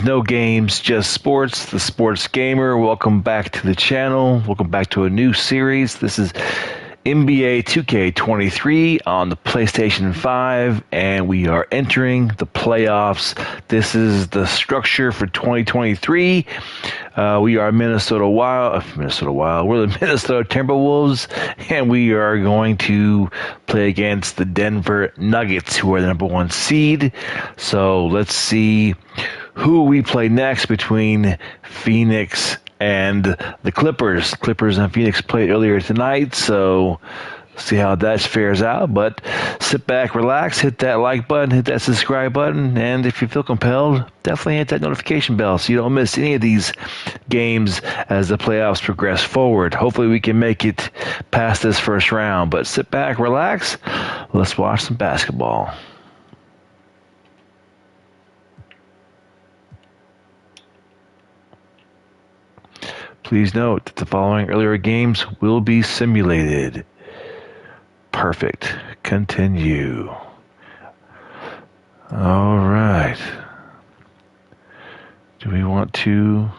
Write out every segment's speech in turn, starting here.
is No Games, Just Sports, the Sports Gamer. Welcome back to the channel. Welcome back to a new series. This is NBA 2K23 on the PlayStation 5, and we are entering the playoffs. This is the structure for 2023. We are Minnesota Wild. We're the Minnesota Timberwolves, and we are going to play against the Denver Nuggets, who are the #1 seed. So let's see who we play next between Phoenix and the Clippers. Clippers and Phoenix played earlier tonight, so see how that fares out. But sit back, relax, hit that like button, hit that subscribe button, and if you feel compelled, definitely hit that notification bell so you don't miss any of these games as the playoffs progress forward. Hopefully we can make it past this first round. But sit back, relax, let's watch some basketball. Please note that the following earlier games will be simulated. Perfect. Continue. All right. Do we want to?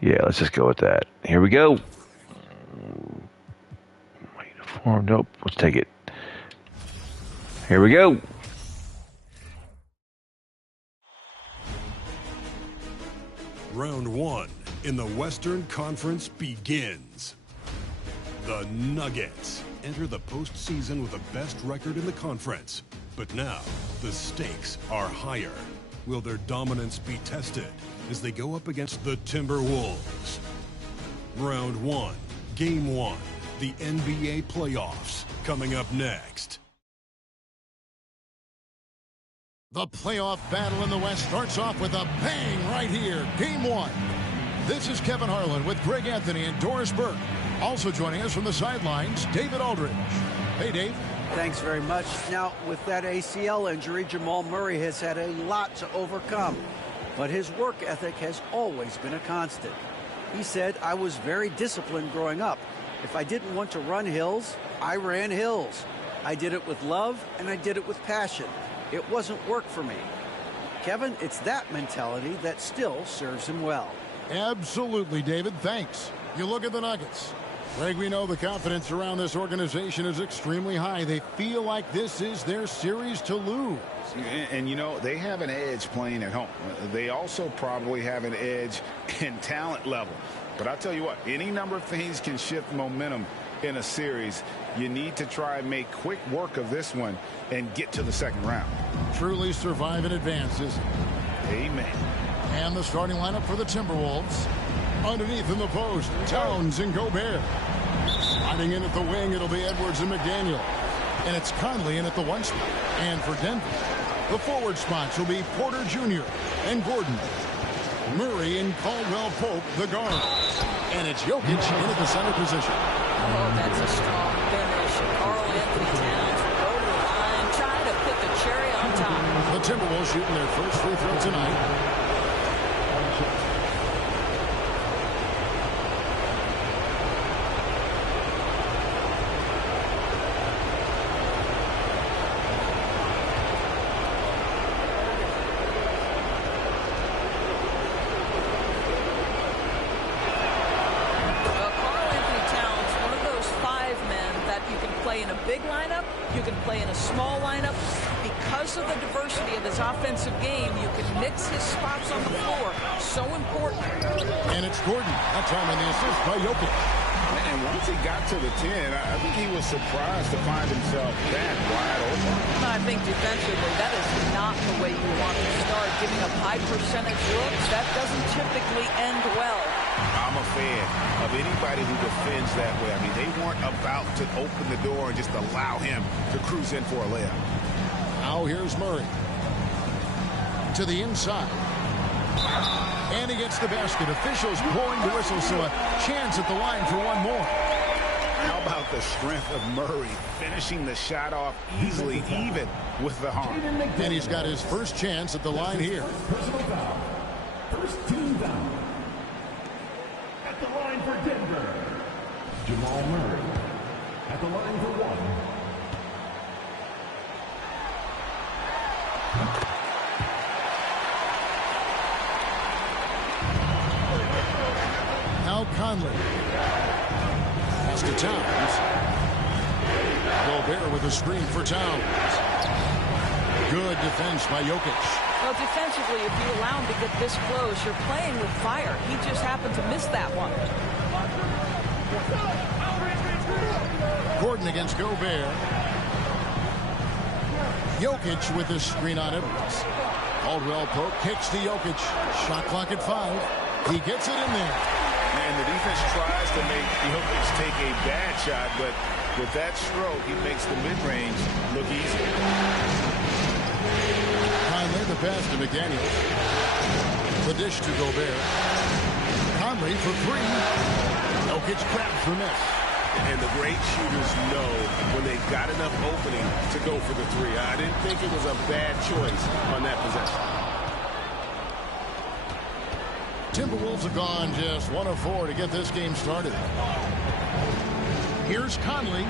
Yeah, let's just go with that. Here we go. Uniform. Nope. Let's take it. Here we go. Round 1 in the Western Conference begins. The Nuggets enter the postseason with the best record in the conference. But now, the stakes are higher. Will their dominance be tested as they go up against the Timberwolves? Round 1, Game 1, the NBA playoffs, coming up next. The playoff battle in the West starts off with a bang right here. Game 1. This is Kevin Harlan with Greg Anthony and Doris Burke. Also joining us from the sidelines, David Aldridge. Hey, Dave. Thanks very much. Now, with that ACL injury, Jamal Murray has had a lot to overcome. But his work ethic has always been a constant. He said, I was very disciplined growing up. If I didn't want to run hills, I ran hills. I did it with love, and I did it with passion. It wasn't work for me. Kevin, it's that mentality that still serves him well. Absolutely, David. Thanks. You look at the Nuggets. Greg, we know the confidence around this organization is extremely high. They feel like this is their series to lose. And you know, they have an edge playing at home. They also probably have an edge in talent level. But I'll tell you what, any number of things can shift momentum in a series. You need to try and make quick work of this one and get to the second round. Truly survive in advance, isn't it? Amen. And the starting lineup for the Timberwolves. Underneath in the post, Towns and Gobert. Sliding in at the wing, it'll be Edwards and McDaniel. And it's Conley in at the 1 spot. And for Denver, the forward spots will be Porter Jr. and Gordon. Murray and Caldwell Pope, the guard. And it's Jokic in at the center position. Oh, that's a strong finish. Karl Anthony Towns will go to the line, trying to put the cherry on top. The Timberwolves shooting their first free throw tonight. In a big lineup, you can play in a small lineup. Because of the diversity of his offensive game, you can mix his spots on the floor. So important. And it's Gordon. That time on the assist by Jokic. And once he got to the 10, I think he was surprised to find himself that wide open. I think defensively, that is not the way you want to start. Giving up high percentage looks, that doesn't typically end well. I'm a fan of anybody who defends that way. I mean, they weren't about to open the door and just allow him to cruise in for a layup. Now here's Murray. To the inside. And he gets the basket. Officials blowing the whistle, so a chance at the line for one more. How about the strength of Murray finishing the shot off easily, even with the harm? And he's got his first chance at the line here. First team down. At the line for Denver, Jamal Murray. At the line for 1. Conley. Pass to Towns. Gobert with a screen for Towns. Good defense by Jokic. Well, defensively, if you allow him to get this close, you're playing with fire. He just happened to miss that one. Gordon against Gobert. Jokic with the screen on Edwards. Caldwell Pope kicks to Jokic. Shot clock at 5. He gets it in there. And the defense tries to make Jokic take a bad shot, but with that stroke, he makes the mid-range look easy. Conley the pass to McDaniels. The dish to Gobert. Conley for 3. Jokic grabs the miss. And the great shooters know when they've got enough opening to go for the 3. I didn't think it was a bad choice on that possession. Timberwolves have gone just 1 of 4 to get this game started. Here's Conley.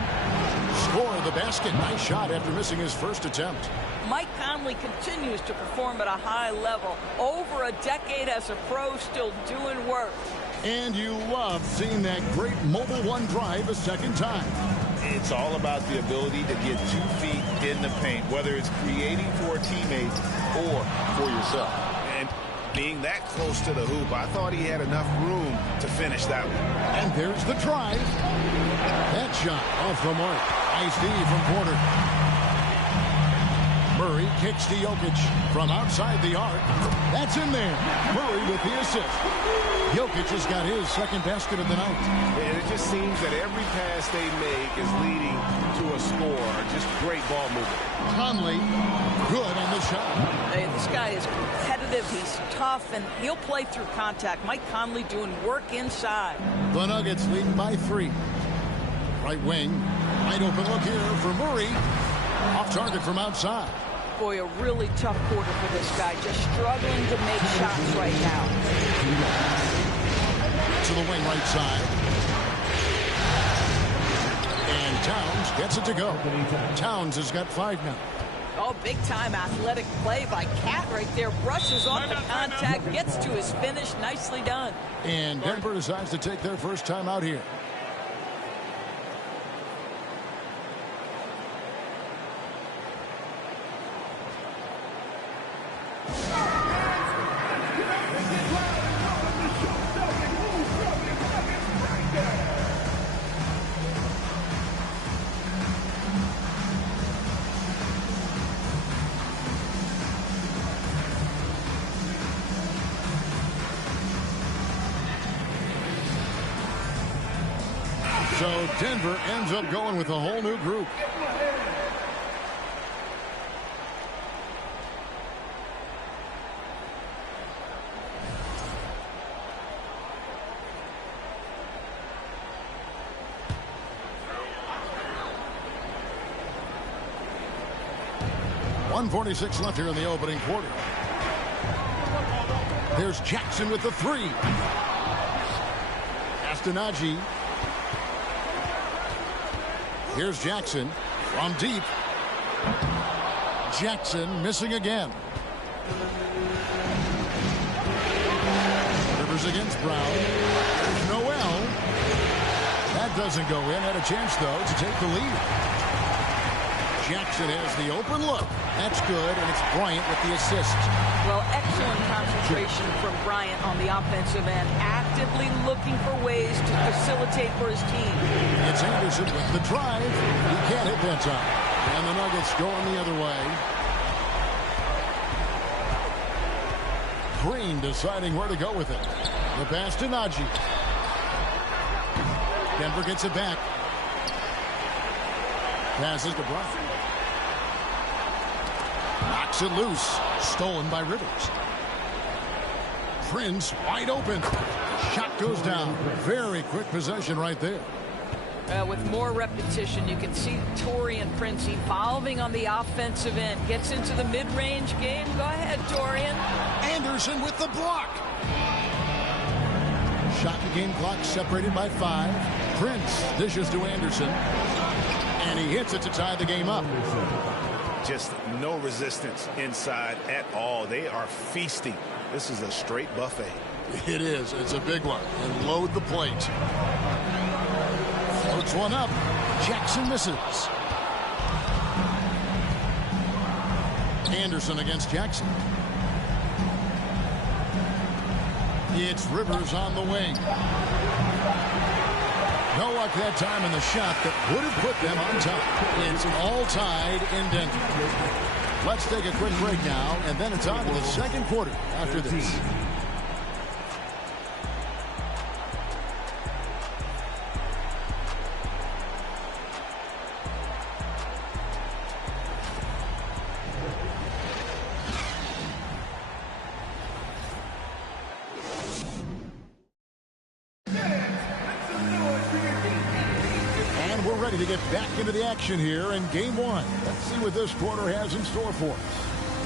Score the basket. Nice shot after missing his first attempt. Mike Conley continues to perform at a high level. Over a decade as a pro, still doing work. And you love seeing that great mobile one drive a second time. It's all about the ability to get 2 feet in the paint, whether it's creating for a teammate or for yourself. And being that close to the hoop, I thought he had enough room to finish that one. And there's the drive. That shot off the mark. Nice D from Porter. Murray kicks to Jokic from outside the arc. That's in there. Murray with the assist. Jokic has got his second basket of the night. And it just seems that every pass they make is leading to a score. Just great ball movement. Conley, good on the shot. Hey, this guy is competitive. He's tough, and he'll play through contact. Mike Conley doing work inside. The Nuggets leading by 3. Right wing. Wide open look here for Murray. Off target from outside. Boy, a really tough quarter for this guy. Just struggling to make shots right now. To the wing right side. And Towns gets it to go. Towns has got 5 now. Oh, big time athletic play by Cat right there. Brushes off the contact, gets to his finish. Nicely done. And Denver decides to take their first time out here. So Denver ends up going with a whole new group. .146 left here in the opening quarter. There's Jackson with the 3. Astonagi. Here's Jackson from deep. Jackson missing again. Rivers against Brown. There's Noel. That doesn't go in. Had a chance, though, to take the lead. Jackson has the open look. That's good, and it's Bryant with the assist. Well, excellent concentration from Bryant on the offensive end, actively looking for ways to facilitate for his team. It's Anderson with the drive. He can't hit that time. And the Nuggets going the other way. Green deciding where to go with it. The pass to Najee. Denver gets it back. Passes to Bryant. Knocks it loose. Stolen by Rivers. Prince wide open. Shot goes down. Very quick possession right there. With more repetition, you can see Taurean Prince evolving on the offensive end. Gets into the mid-range game. Go ahead, Taurean. Anderson with the block. Shot and game clock separated by 5. Prince dishes to Anderson. And he hits it to tie the game up. Just no resistance inside at all. They are feasting. This is a straight buffet. It is. It's a big one. And load the plate. Floats one up. Jackson misses. Anderson against Jackson. It's Rivers on the wing. No luck that time in the shot that would have put them on top. It's all tied in Denver. Let's take a quick break now, and then it's on to the second quarter after this. To get back into the action here in game one. Let's see what this quarter has in store for us.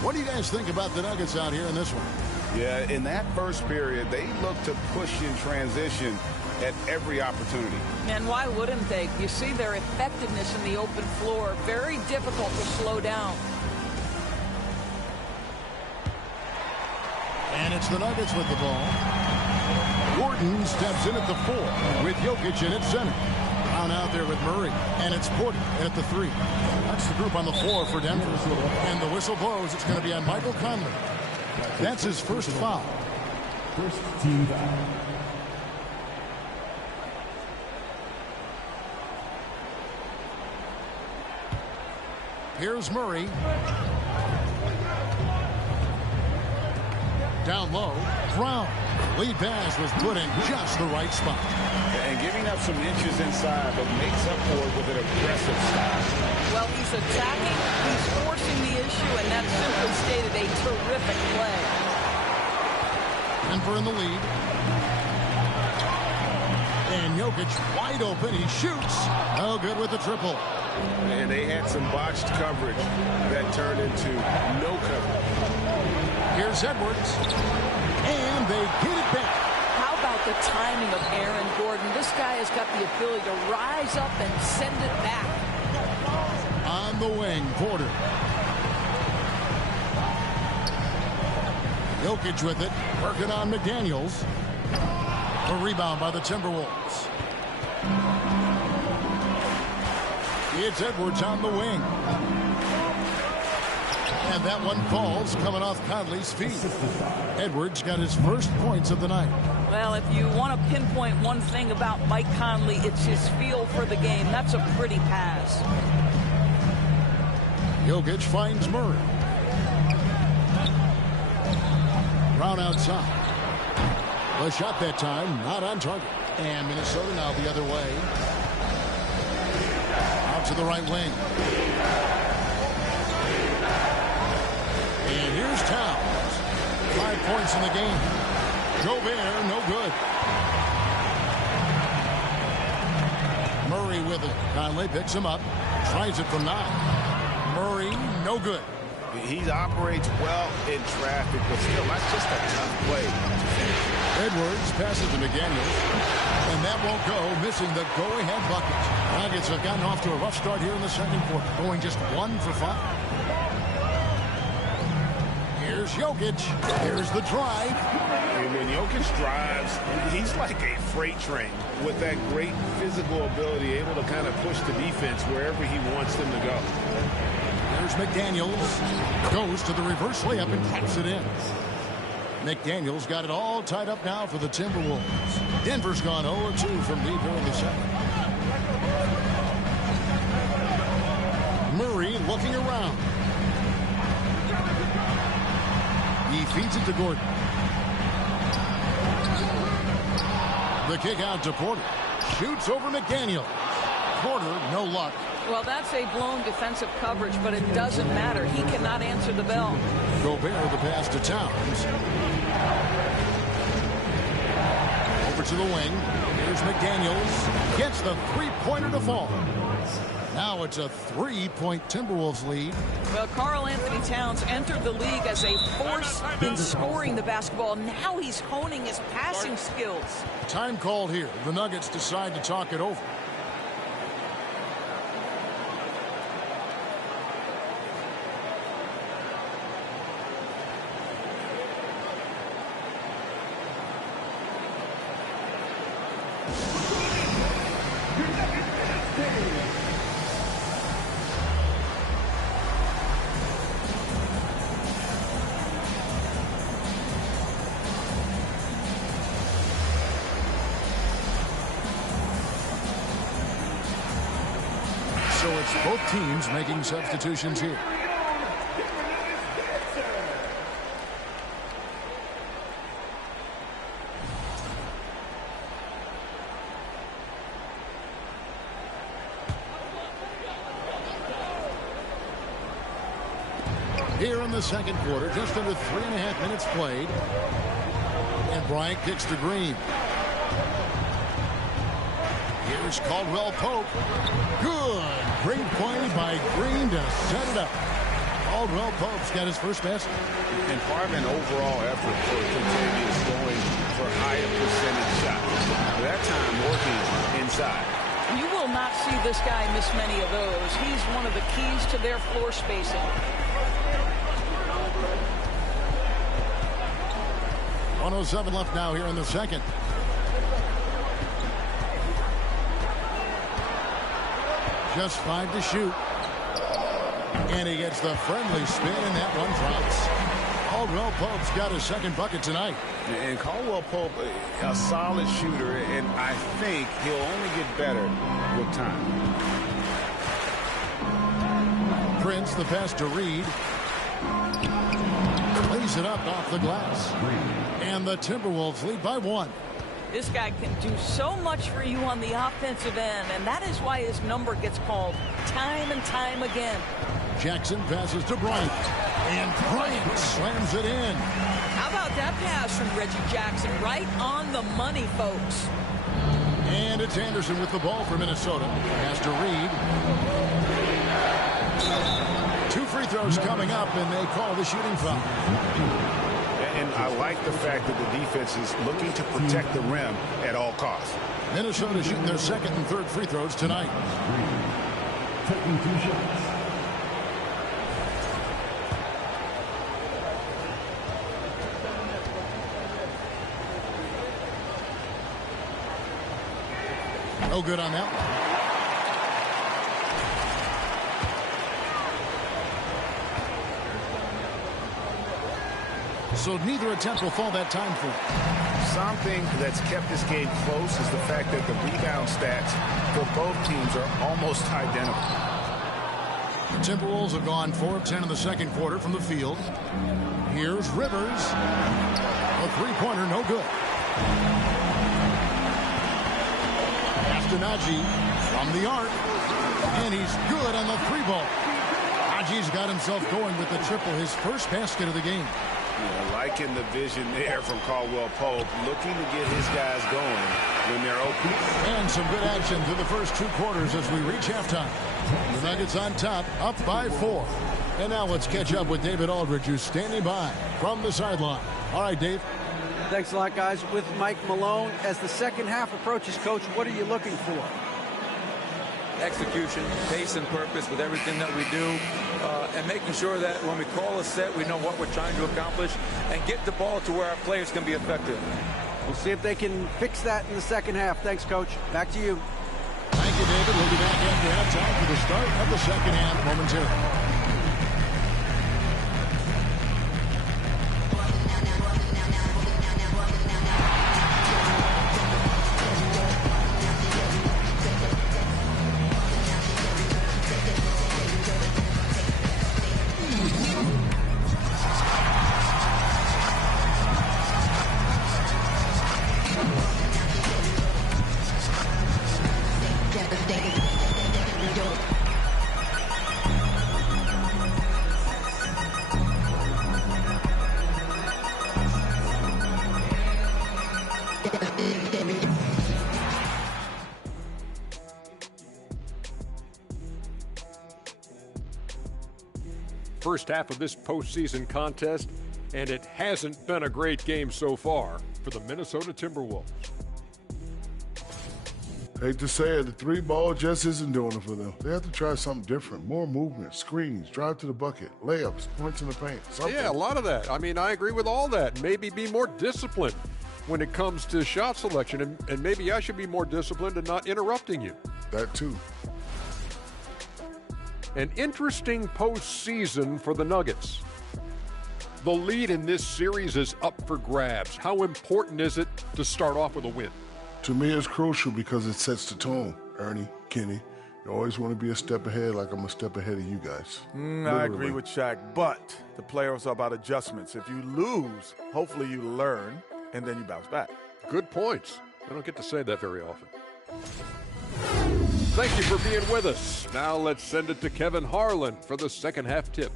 What do you guys think about the Nuggets out here in this one? Yeah, in that first period, they looked to push in transition at every opportunity. And why wouldn't they? You see their effectiveness in the open floor. Very difficult to slow down. And it's the Nuggets with the ball. Gordon steps in at the 4 with Jokic in at center. Down out there with Murray, and it's Porter at the 3. That's the group on the floor for Denver. And the whistle blows. It's going to be on Michael Conley. That's his first foul. First team foul. Here's Murray. Down low, Brown. Lead pass was put in just the right spot. And giving up some inches inside, but makes up for it with an aggressive style. Well, he's attacking, he's forcing the issue, and that's simply stated a terrific play. Denver in the lead. And Jokic wide open. He shoots. Oh, good with the triple. And they had some botched coverage that turned into no coverage. Here's Edwards. And they get it back. How about the timing of Aaron Gordon? This guy has got the ability to rise up and send it back. On the wing, Porter. Jokic with it. Working on McDaniels. A rebound by the Timberwolves. It's Edwards on the wing. And that one falls coming off Conley's feet. Edwards got his first points of the night. Well, if you want to pinpoint one thing about Mike Conley, it's his feel for the game. That's a pretty pass. Jokic finds Murray. Brown outside. The shot that time, not on target. And Minnesota now the other way. Out to the right wing. And here's Towns. 5 points in the game. Gobert, no good. Murray with it. Conley picks him up. Tries it from 9. Murray, no good. He operates well in traffic, but still, that's just a tough play to finish. Edwards passes to McDaniels. And that won't go, missing the go-ahead bucket. Nuggets have gotten off to a rough start here in the second quarter, going just 1 for 5. Here's Jokic. Here's the drive. And when Jokic drives, he's like a freight train with that great physical ability, able to kind of push the defense wherever he wants them to go. There's McDaniels. Goes to the reverse layup and taps it in. McDaniels got it all tied up now for the Timberwolves. Denver's gone 0-2 from deep here in the second. Murray looking around. He feeds it to Gordon. The kick out to Porter. Shoots over McDaniel. Porter, no luck. Well, that's a blown defensive coverage, but it doesn't matter. He cannot answer the bell. Gobert the pass to Towns. Over to the wing. Here's McDaniels. Gets the three-pointer to fall. Now it's a 3-point Timberwolves lead. Well, Karl Anthony Towns entered the league as a force in scoring the basketball. Now he's honing his passing skills. Time called here. The Nuggets decide to talk it over. So it's both teams making substitutions here. Here in the second quarter, just under 3.5 minutes played. And Bryant kicks to Green. Here's Caldwell Pope. Good. Great play by Green to set it up. Caldwell Pope's got his first basket. And part of an overall effort for Contavious going for higher percentage shots. That time working inside. You will not see this guy miss many of those. He's one of the keys to their floor spacing. 1:07 left now here in the second. Just 5 to shoot. And he gets the friendly spin, and that one drops. Caldwell Pope's got his second bucket tonight. And Caldwell Pope, a solid shooter, and I think he'll only get better with time. Prince, the pass to Reed. Lays it up off the glass. And the Timberwolves lead by 1. This guy can do so much for you on the offensive end, and that is why his number gets called time and time again. Jackson passes to Bryant. And Bryant slams it in. How about that pass from Reggie Jackson? Right on the money, folks. And it's Anderson with the ball for Minnesota. Pass to Reed. 2 free throws coming up, and they call the shooting foul. And I like the fact that the defense is looking to protect the rim at all costs. Minnesota shooting their second and third free throws tonight. Taking 2 shots. No good on that one. So neither attempt will fall that time for. Something that's kept this game close is the fact that the rebound stats for both teams are almost identical. The Timberwolves have gone 4 of 10 in the second quarter from the field. Here's Rivers. A three-pointer, no good. Pass to Najee from the arc. And he's good on the 3-ball. Najee's got himself going with the triple, his first basket of the game. Yeah, liking the vision there from Caldwell Pope, looking to get his guys going when they're open. And some good action through the first 2 quarters as we reach halftime. The Nuggets on top, up by 4. And now let's catch up with David Aldridge, who's standing by from the sideline. All right, Dave. Thanks a lot, guys. With Mike Malone, as the second half approaches, Coach, what are you looking for? Execution, pace, and purpose with everything that we do, and making sure that when we call a set, we know what we're trying to accomplish and get the ball to where our players can be effective. We'll see if they can fix that in the second half. Thanks, Coach. Back to you. Thank you, David. We'll be back after halftime for the start of the second half momentarily. First half of this postseason contest, and it hasn't been a great game so far for the Minnesota Timberwolves. Hate to say it, the 3-ball just isn't doing it for them. They have to try something different. More movement, screens, drive to the bucket, layups, points in the paint. Something. Yeah, a lot of that. I mean, I agree with all that. Maybe be more disciplined. when it comes to shot selection, and maybe I should be more disciplined and not interrupting you. That too. An interesting postseason for the Nuggets. The lead in this series is up for grabs. How important is it to start off with a win? To me, it's crucial because it sets the tone. Ernie, Kenny, you always want to be a step ahead, like I'm a step ahead of you guys. I agree with Shaq, but the playoffs are about adjustments. If you lose, hopefully you learn, and then you bounce back. Good points. I don't get to say that very often. Thank you for being with us. Now let's send it to Kevin Harlan for the second half tip.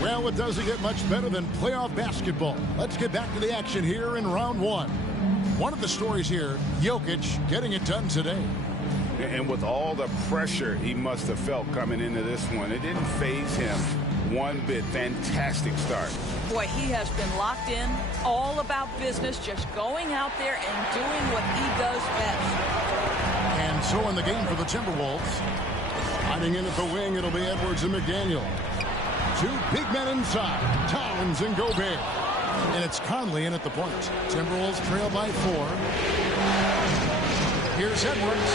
Well, it doesn't get much better than playoff basketball. Let's get back to the action here in round one. One of the stories here, Jokic getting it done today. And with all the pressure he must have felt coming into this one, it didn't faze him one bit. Fantastic start. Boy, he has been locked in, all about business, just going out there and doing what he does best. And so in the game for the Timberwolves, hiding in at the wing, it'll be Edwards and McDaniel. Two big men inside, Towns and Gobert. And it's Conley in at the point. Timberwolves trail by 4. Here's Edwards,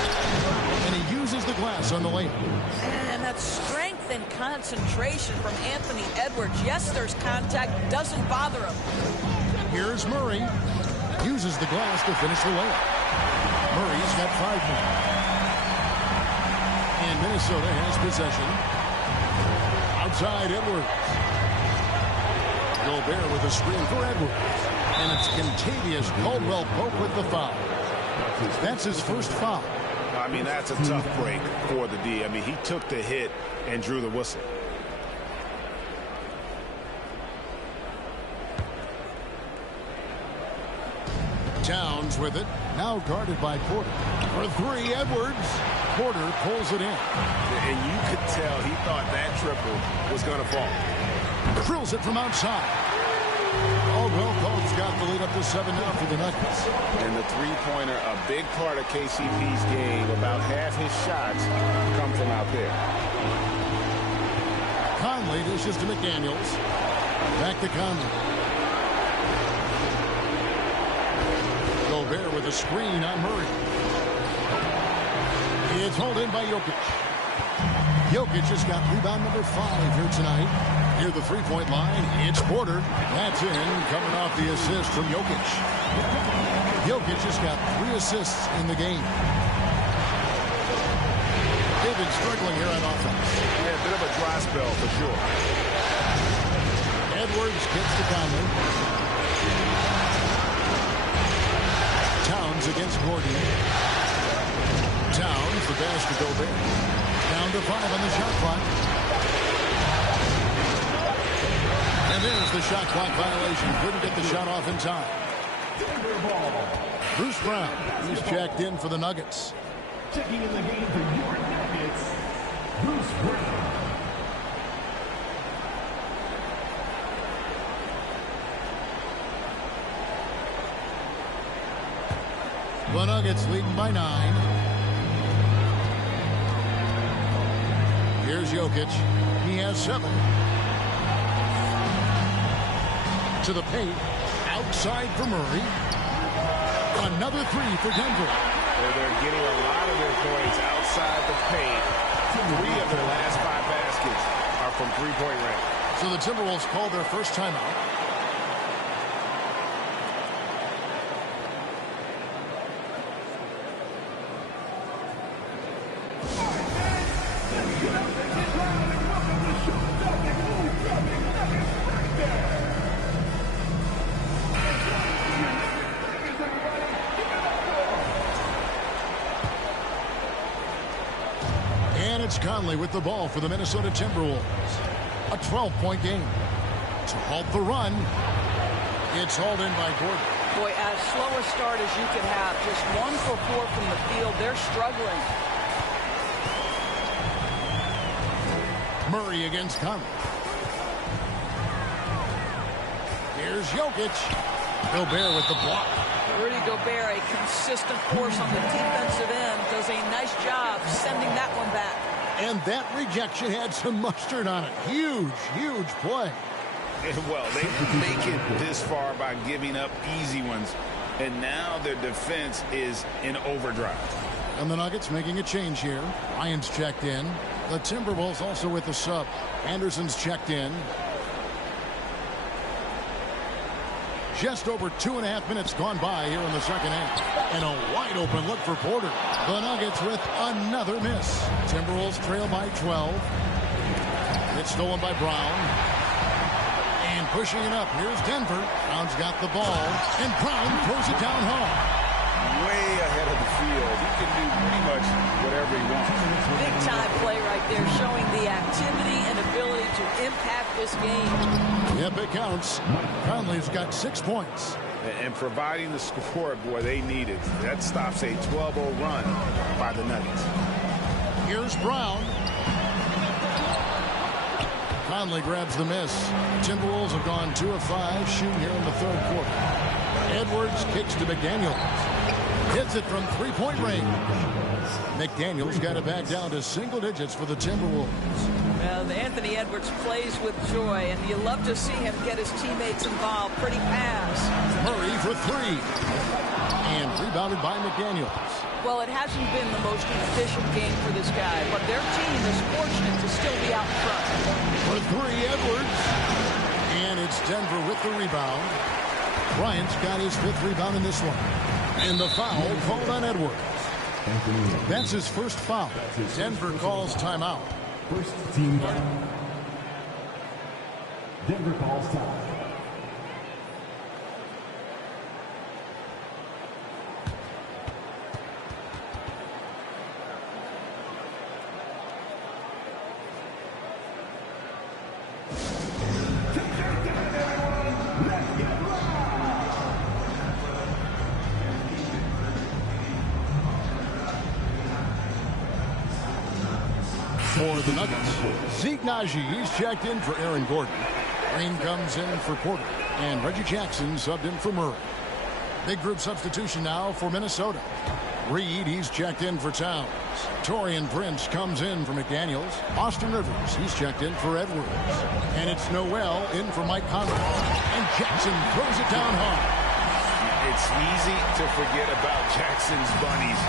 and he uses the glass on the layup. And that strength and concentration from Anthony Edwards. Yes, there's contact, doesn't bother him. Here's Murray, uses the glass to finish the layup. Murray's got 5 more. And Minnesota has possession. Outside Edwards. Gobert with a screen for Edwards. And it's Kentavious Caldwell-Pope with the foul. That's his first foul. I mean, that's a tough break for the D. I mean, he took the hit and drew the whistle. Towns with it. Now guarded by Porter. For 3, Edwards. Porter pulls it in. And you could tell he thought that triple was going to fall. Drills it from outside. Caldwell-Pope's got the lead up to 7 now for the Nuggets. And the three-pointer, a big part of KCP's game. About half his shots come from out there. Conley dishes to McDaniels. Back to Conley. Gobert with a screen on Murray. It's hauled in by Jokic. Jokic has got rebound number 5 here tonight. Near the three-point line, it's Porter. That's in, coming off the assist from Jokic. Jokic has got 3 assists in the game. They've been struggling here on offense. Yeah, a bit of a dry spell for sure. Edwards gets to Conley. Towns against Gordon. Towns, the pass to Gobert. Down to 5 on the shot clock. And there's the shot clock violation. Couldn't get the shot off in time. Bruce Brown, he's checked in for the Nuggets. Checking in the game for your Nuggets, Bruce Brown. The Nuggets leading by 9. Here's Jokic. He has 7. To the paint. Outside for Murray. Another 3 for Denver. They're getting a lot of their points outside the paint. 3 of their last 5 baskets are from three-point range. So the Timberwolves called their first timeout. Conley with the ball for the Minnesota Timberwolves. A 12-point game. To halt the run, it's hauled in by Gordon. Boy, as slow a start as you could have. Just 1 for 4 from the field. They're struggling. Murray against Conley. Here's Jokic. Gobert with the block. Rudy Gobert, a consistent force on the defensive end, does a nice job sending that one back. And that rejection had some mustard on it. Huge, huge play. Well, they didn't make it this far by giving up easy ones. And now their defense is in overdrive. And the Nuggets making a change here. Ryan's checked in. The Timberwolves also with the sub. Anderson's checked in. Just over 2.5 minutes gone by here in the second half. And a wide open look for Porter. The Nuggets with another miss. Timberwolves trail by 12. It's stolen by Brown. And pushing it up. Here's Denver. Brown's got the ball. And Brown throws it down hard. Way ahead of the field. He can do pretty much whatever he wants. Big time play right there, showing the activity and ability to impact this game. Yep, it counts. Conley's got 6 points. And providing the score, boy, they need it. That stops a 12-0 run by the Nuggets. Here's Brown. Conley grabs the miss. Timberwolves have gone 2 of 5 shooting here in the third quarter. Edwards kicks to McDaniels. Hits it from three-point range. McDaniels got it back down to single digits for the Timberwolves. Well, Anthony Edwards plays with joy, and you love to see him get his teammates involved. Pretty pass. Murray for 3. And rebounded by McDaniels. Well, it hasn't been the most efficient game for this guy, but their team is fortunate to still be out front. For 3, Edwards. And it's Denver with the rebound. Bryant's got his 5th rebound in this one. And the foul called on Edwards. That's his first foul. Denver calls timeout. First team foul. Denver calls time. For the Nuggets, Zeke Naji, he's checked in for Aaron Gordon. Green comes in for Porter. And Reggie Jackson subbed in for Murray. Big group substitution now for Minnesota. Reed, he's checked in for Towns. Taurean Prince comes in for McDaniels. Austin Rivers, he's checked in for Edwards. And it's Noel in for Mike Conley. And Jackson throws it down hard. It's easy to forget about Jackson's bunnies,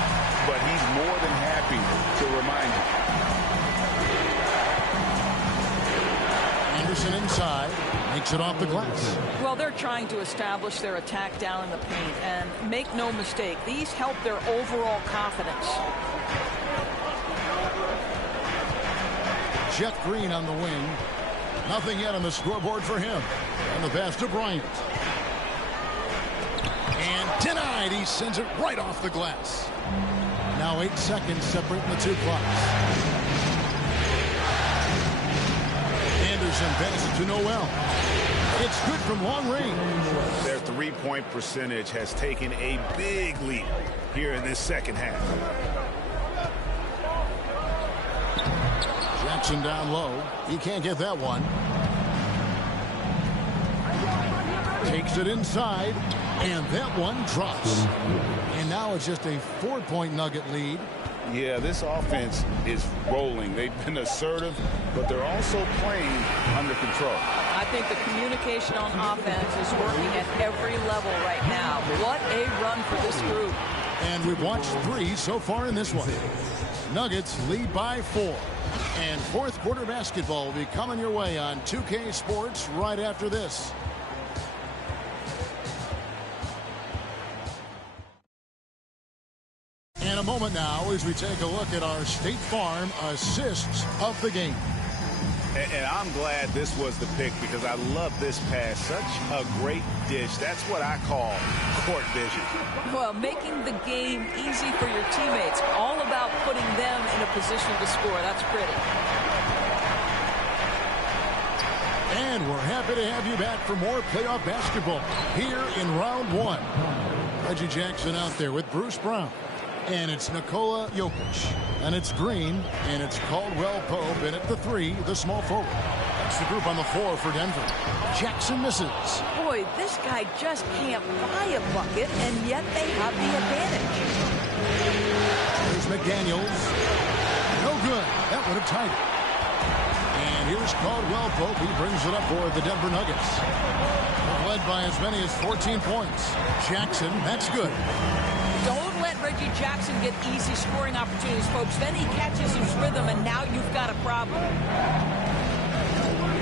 but he's more than happy to remind you. Anderson inside, makes it off the glass. Well, they're trying to establish their attack down in the paint, and make no mistake, these help their overall confidence. Jeff Green on the wing. Nothing yet on the scoreboard for him. And the pass to Bryant. And denied. He sends it right off the glass. Now 8 seconds separating the two clocks. Anderson passes to Noel. It's good from long range. Their three-point percentage has taken a big leap here in this second half. Jackson down low. He can't get that one. Takes it inside, and that one drops. And now it's just a 4-point Nugget lead. Yeah, this offense is rolling. They've been assertive, but they're also playing under control. I think the communication on offense is working at every level right now. What a run for this group. And we've watched 3 so far in this one. Nuggets lead by 4. And fourth quarter basketball will be coming your way on 2K Sports right after this. And a moment now as we take a look at our State Farm assists of the game. And I'm glad this was the pick because I love this pass. Such a great dish. That's what I call court vision. Well, making the game easy for your teammates. All about putting them in a position to score. That's pretty. And we're happy to have you back for more playoff basketball here in round 1. Reggie Jackson out there with Bruce Brown. And it's Nikola Jokic. And it's Green. And it's Caldwell Pope. And at the 3, the small forward. splits the group on the floor for Denver. Jackson misses. Boy, this guy just can't buy a bucket, and yet they have the advantage. Here's McDaniels. No good. That would have tied it. And here's Caldwell Pope. He brings it up for the Denver Nuggets. They're led by as many as 14 points. Jackson, that's good. Don't let Reggie Jackson get easy scoring opportunities, folks. Then he catches his rhythm, and now you've got a problem.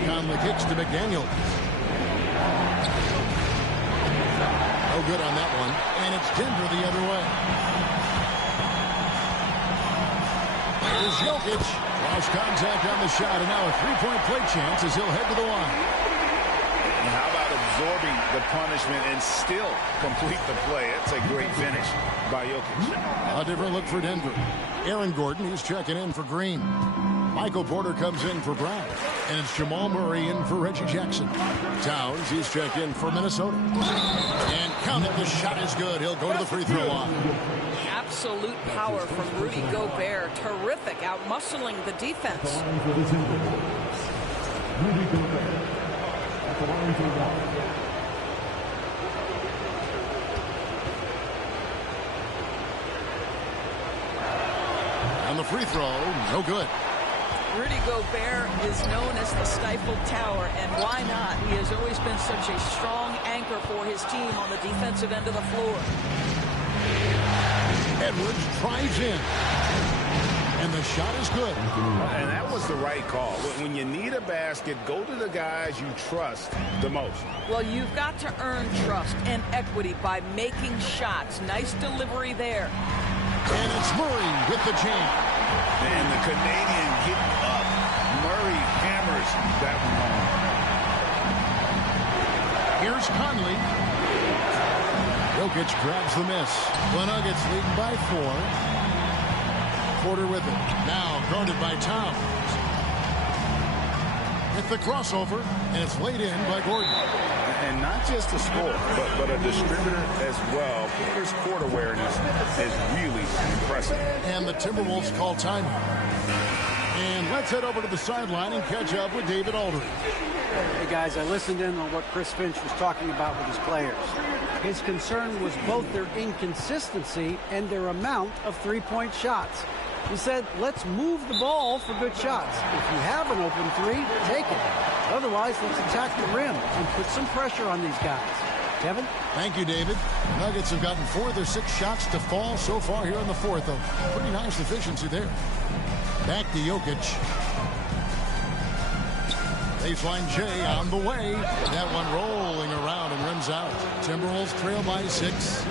Conley kicks to McDaniels. No good on that one. And it's Denver the other way. Here's Jokic. Lost contact on the shot, and now a three-point play chance as he'll head to the line. And how about absorbing the punishment and still complete the play? That's a great finish by Jokic. A different look for Denver. Aaron Gordon, he's checking in for Green. Michael Porter comes in for Brown. And it's Jamal Murray in for Reggie Jackson. Towns, he's checked in for Minnesota. And count it, the shot is good. He'll go to the free throw line. Absolute power from Rudy Gobert. Terrific, out-muscling the defense. Rudy Gobert. At the line for one. And the free throw, no good. Rudy Gobert is known as the stifled tower, and why not? He has always been such a strong anchor for his team on the defensive end of the floor. Edwards drives in. And the shot is good. And that was the right call. When you need a basket, go to the guys you trust the most. Well, you've got to earn trust and equity by making shots. Nice delivery there. And it's Murray with the jam. And the Canadian getting up. Murray hammers that one home. Here's Conley. Jokic grabs the miss. The Nuggets leading by 4. Porter with it. Now guarded by Towns. It's the crossover, and it's laid in by Gordon. And not just a scorer, but a distributor as well. Porter's court awareness is really impressive. And the Timberwolves call timeout. And let's head over to the sideline and catch up with David Aldridge. Hey, guys, I listened in on what Chris Finch was talking about with his players. His concern was both their inconsistency and their amount of three-point shots. He said, let's move the ball for good shots. If you have an open three, take it. Otherwise, let's attack the rim and put some pressure on these guys. Kevin? Thank you, David. The Nuggets have gotten 4 of their 6 shots to fall so far here in the fourth. A pretty nice efficiency there. Back to Jokic. Baseline J on the way. That one rolling around and rims out. Timberwolves trail by 6.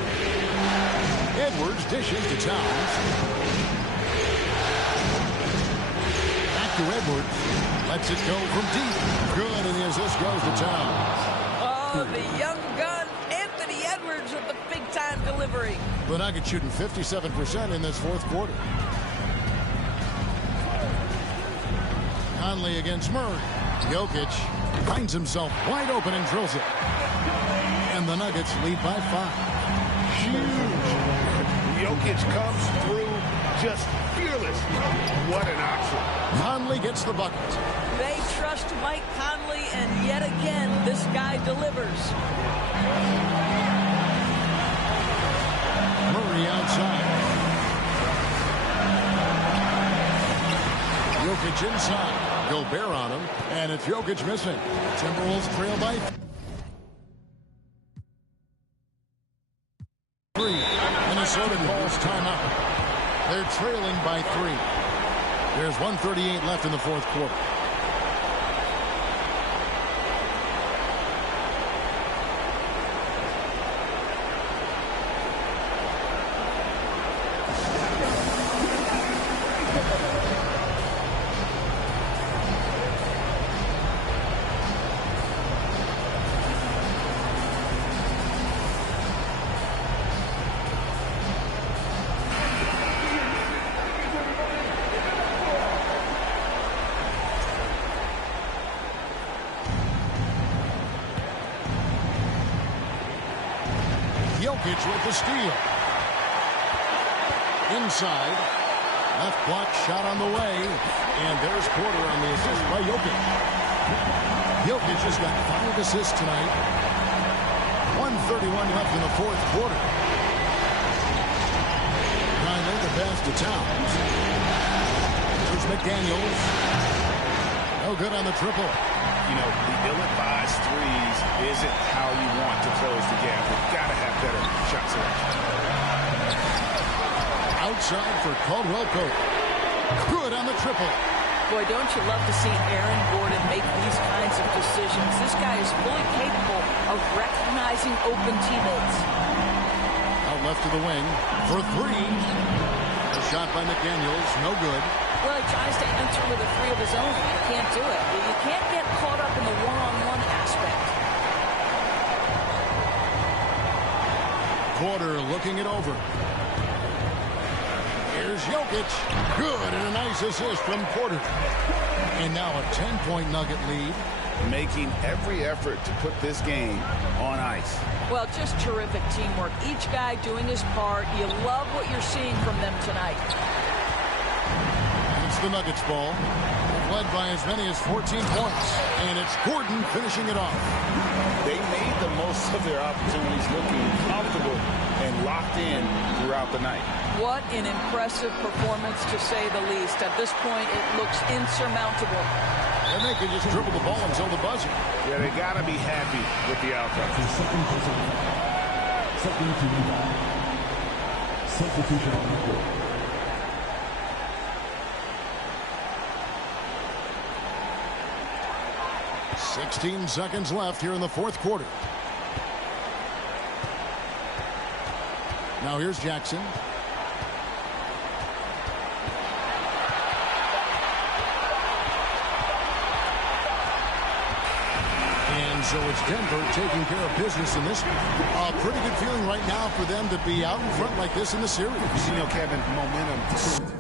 Edwards dishes to Towns. To Edwards. Lets it go from deep. Good, and the assist goes to Towns. Oh, the young gun, Anthony Edwards with the big-time delivery. The Nuggets shooting 57% in this fourth quarter. Conley against Murray. Jokic finds himself wide open and drills it. And the Nuggets lead by 5. Huge. Jokic comes through just fearless. What an option. Conley gets the bucket. They trust Mike Conley, and yet again, this guy delivers. Murray outside. Jokic inside. Gobert on him, and it's Jokic missing. Timberwolves trail by 3. Minnesota calls timeout. They're trailing by 3. There's 1:38 left in the fourth quarter. Jokic with the steal. Inside. Left block shot on the way. And there's Porter on the assist by Jokic. Jokic has got 5 assists tonight. 1:31 left in the fourth quarter. Finally, the pass to Towns. There's McDaniels. No good on the triple. You know, the ill-advised threes isn't how you want to close the gap. You've got to have better shot selection. Outside for Caldwell Pope. Good on the triple. Boy, don't you love to see Aaron Gordon make these kinds of decisions. This guy is fully capable of recognizing open teammates. Out left to the wing for 3. A shot by McDaniels. No good. Well, he tries to enter with a 3 of his own. You can't do it. You can't get caught up in the one-on-one aspect. Porter looking it over. Here's Jokic. Good, and a nice assist from Porter. And now a 10-point Nugget lead. Making every effort to put this game on ice. Well, just terrific teamwork. Each guy doing his part. You love what you're seeing from them tonight. It's the Nuggets ball. Led by as many as 14 points. And it's Gordon finishing it off. They made the most of their opportunities, looking comfortable and locked in throughout the night. What an impressive performance, to say the least. At this point, it looks insurmountable. And they can just dribble the ball until the buzzer. Yeah, they got to be happy with the outcome. Substitution on the court. $16 seconds left here in the fourth quarter. Now here's Jackson. And so it's Denver taking care of business in this one. A pretty good feeling right now for them to be out in front like this in the series. You know, Kevin, momentum